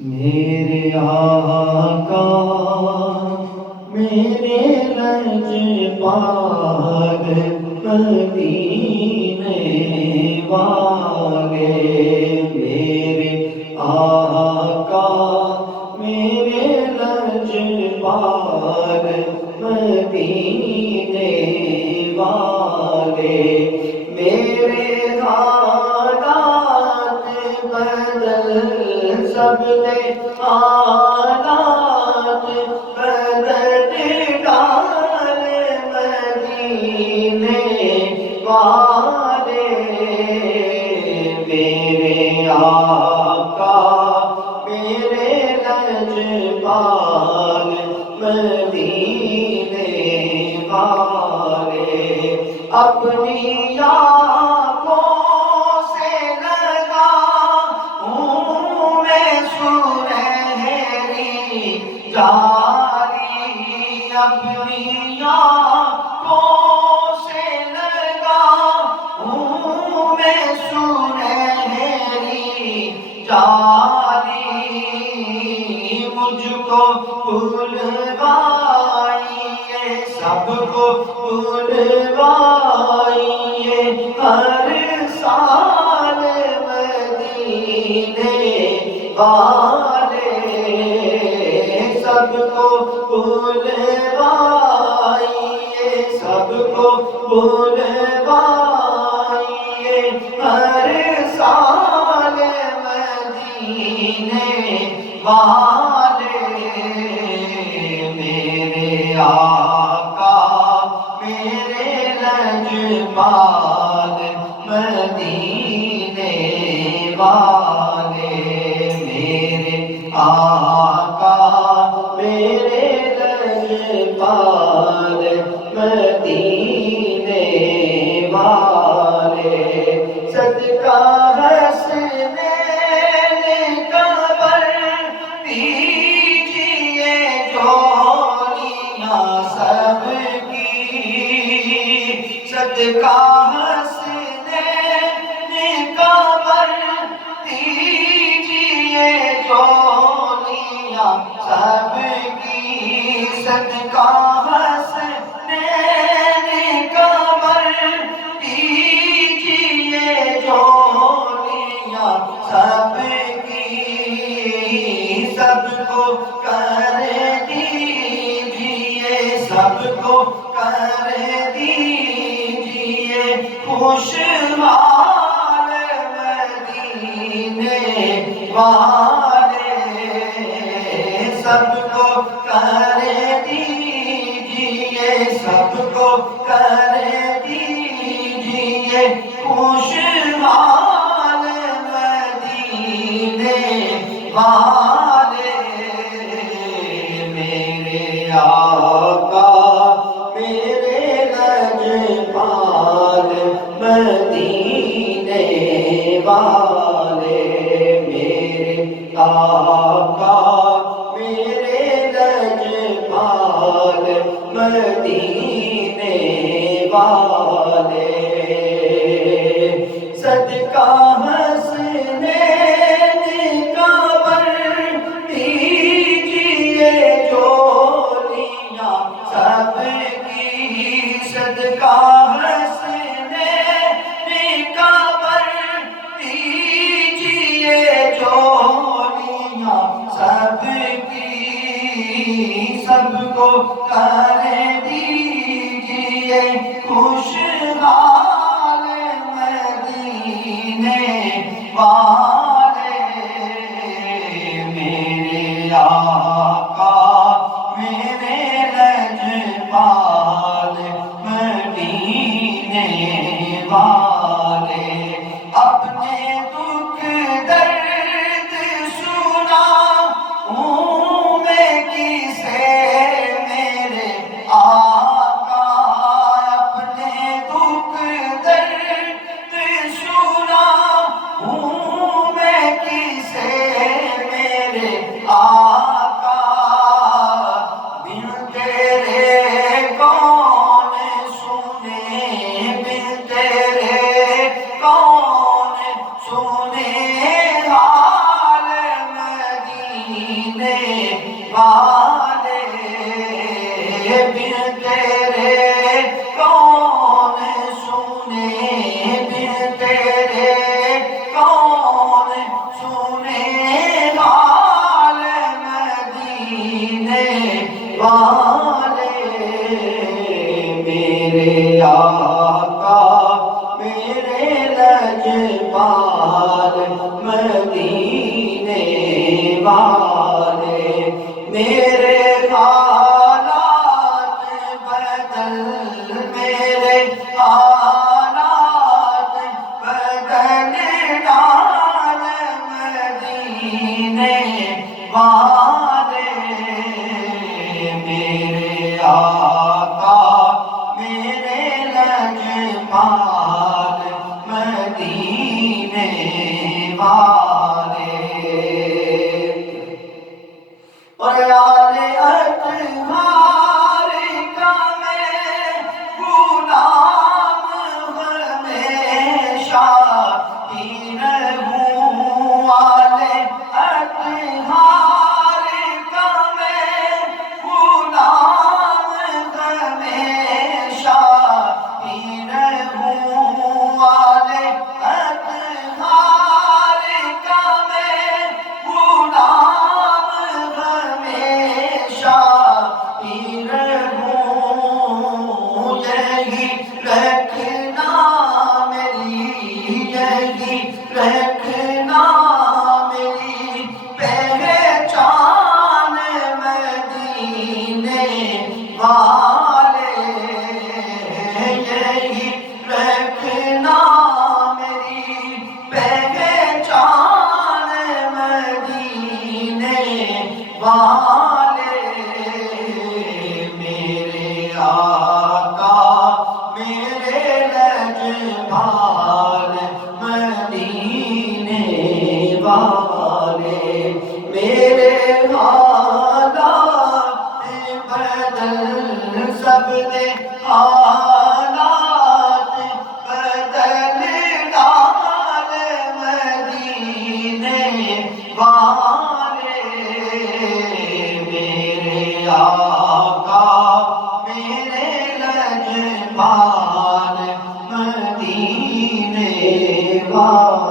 میرے آقا میرے لجپال مدینے والے، میرے آقا میرے لجپال مدینے والے، میرے حالات بدل سب نے حالات بدل ڈالے مدینے والے، میرے آقا میرے لجپال مدینے والے، اپنی آنکھوں سے لگا ہوں میں سنہری جاری، اپنی آنکھوں سے لگا ہوں میں سنہری جاری، مجھ کو بھلوائیے سب کو بھلوائیے ہر سال مدینے والے، سب کو بھلوائیے سب کو بھلوائیے ہر سال مدینے والے، میرے آقا میرے لجپال مدینے والے، میرے آقا میرے لجپال مدینے والے، صدقہ حسنین کا دیجئے جولیاں سب کی، صدقہ حسنین کا دیجئے جولیاں سب کی، صدقہ حسنین کا دیجئے جولیاں سب کی، سب کو کر دیجئے سب کو کر دیجئے خوشحال مدینے والے، سب کو کر دیجئے سب کو کر دیجئے خوشحال مدینے والے، میرے آقا میرے لجپال مدینے والے، میرے آقا میرے لجپال مدینے والے، صدقہ حسنین کا دیجئے جولیاں سب کی، صدقہ حسنین کا دیجئے جولیاں سب کی، سب کو کر دیجئے خوشحال مدینے والے، میرے آقا میرے لجپال مدینے والے، اپنے دکھ درد سناؤں میں کسے میرے آقا، اپنے دکھ درد سناؤں میں کسے میرے آقا، مدینے والے بن تیرے کون سنے بن تیرے کون سنے حال مدینے والے میرے آقا میرے لجپال مدینے والے میرے حالات بدل میرے حالات بدل ڈال مدینے والے میرے آقا میرے لجپال مدینے والے اور آل اطہار کا میں غلام ہمیشہ ہی رہوں آل اطہار کا میں غلام ہمیشہ ہی رہوں آل اطہار کا میں غلام ہمیشہ ہی رہوں یہی رکھنا میری یہی رکھنا میری پہچان مدینے والے یہی رکھنا میری پہچان مدینے والے میرے آقا میرے لجپال مدینے والے میرے حالات بدل سب نے حالات بدل ڈال مدینے والے میرے آقا میرے لجپال مدینے والے